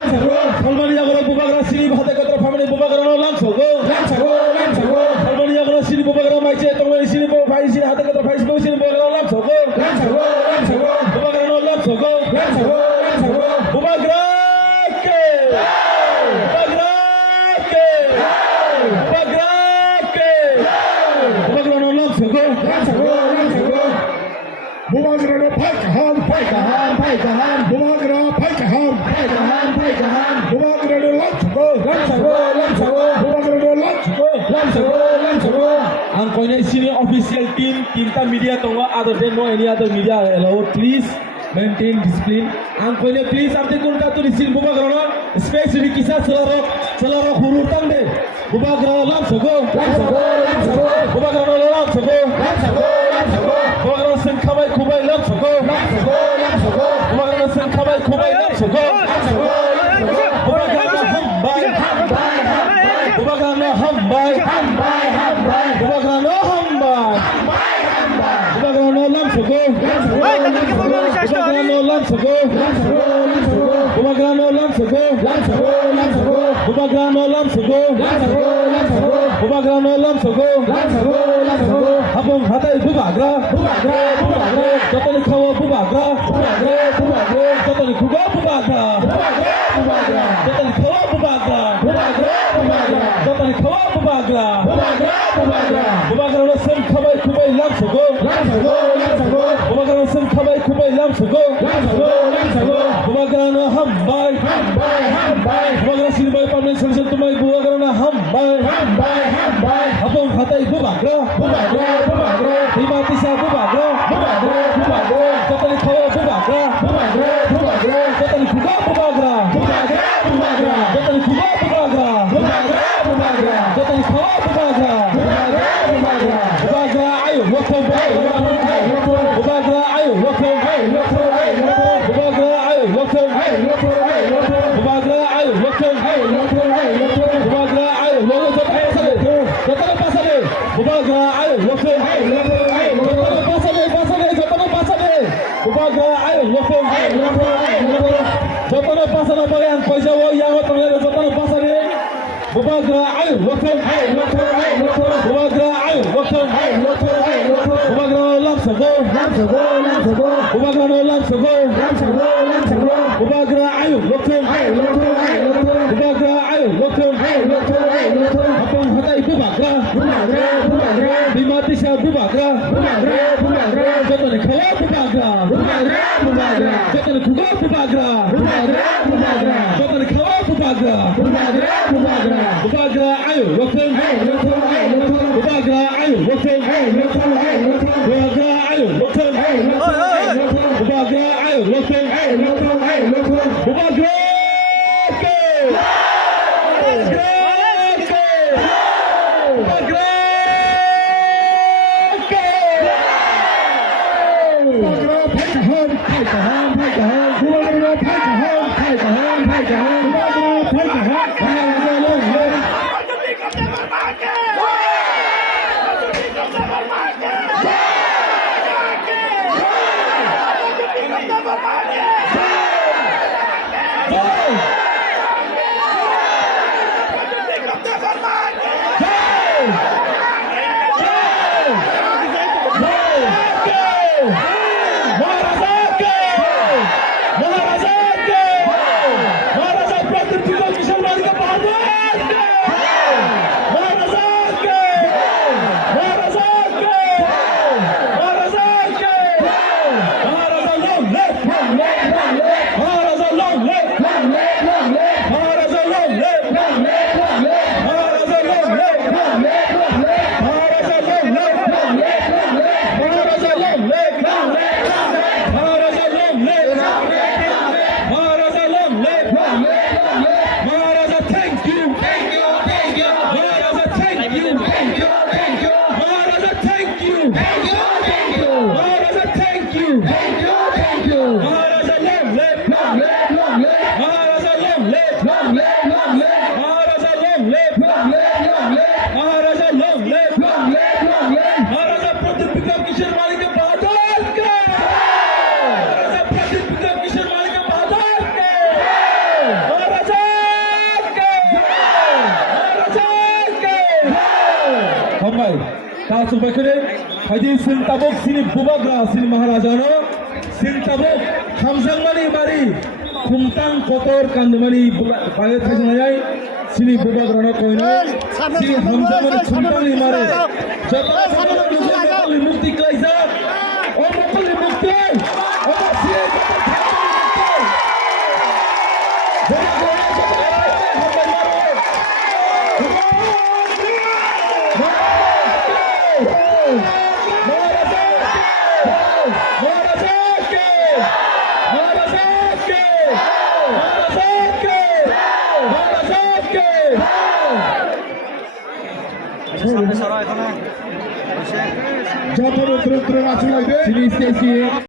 Salmania gora bubagra sini bhate katra family bubagra no lam sogo Salmania gora sini bubagra mai che tong sini bo bhai sini hate katra bhai sini bubagra lam sogo bubagra no lam sogo bubagra ke bubagra no lam sogo bubagra no phai kahan bubagra phai kahan bubagra no lam sago Ang koine sini official team tinta media tonga other than no any other media allowed please maintain discipline ang koine please amte kunta tu disin bubagra space di kisah selaro hurutang de bubagra lam sago bubagra lam sago bubagra sen khabai kubai lam sago bubagra sen khabai kubai lam sago bubagra hambai bubagra hambai bubagra lam sago bubagra lam sago bubagra lam sago bubagra lam sago bubagra lam sago habong hatai bubagra jotoni khawa bubagra jotoni khuga bubagra jotoni khawa bubagra jotoni khawa bubagra bubagra sen khabai kubai lam sago bubagra sen khabai kubai lam sago bubagra hambai bubagra silbai permanent solution tumai bubagra hambai habong hatai bubagra himati sa bubagra jotoni khawa bubagra jotoni khuga bubagra jotoni khuga bubagra jotoni khawa bubagra bubagra ayo welcome bubagra ayo welcome bubagra ayo welcome bubagra ayo welcome bubagra ayo welcome jotoni pasale bubagra ayo welcome jotoni pasale bubagra ayo welcome jotoni pasale bagian paisa wo yang tengah jotoni pasale bubagra ayo welcome bubagra ayo welcome bubagra lam sago bubagra lam sago bubagra ayo welcome bubagra ayo welcome apang hatai bubagra bimati sa bubagra jotoni khawa bubagra jotoni khuga bubagra jotoni khawa bubagra bubagra ayo welcome bubagra ayo welcome bubagra ayo welcome bubagra ayo welcome bubagra তাসুবাইখনে হাজি সিনতাবক সিনি বুবাগ্রা সিনি মহারাজানো সিনতাবক হামজাংমানি বাড়ি খুমতাং কতর কান্দমানি বাইরে থাকনায় সিনি বুবাগ্রানো কইনা সিনি হামজাংমানি খুমতাংনি মারে যত মুক্তি কাইজা ও মুক্তি মুক্তি ও সিনি যত দ্রুত নাচু লাগবে Sini Stacy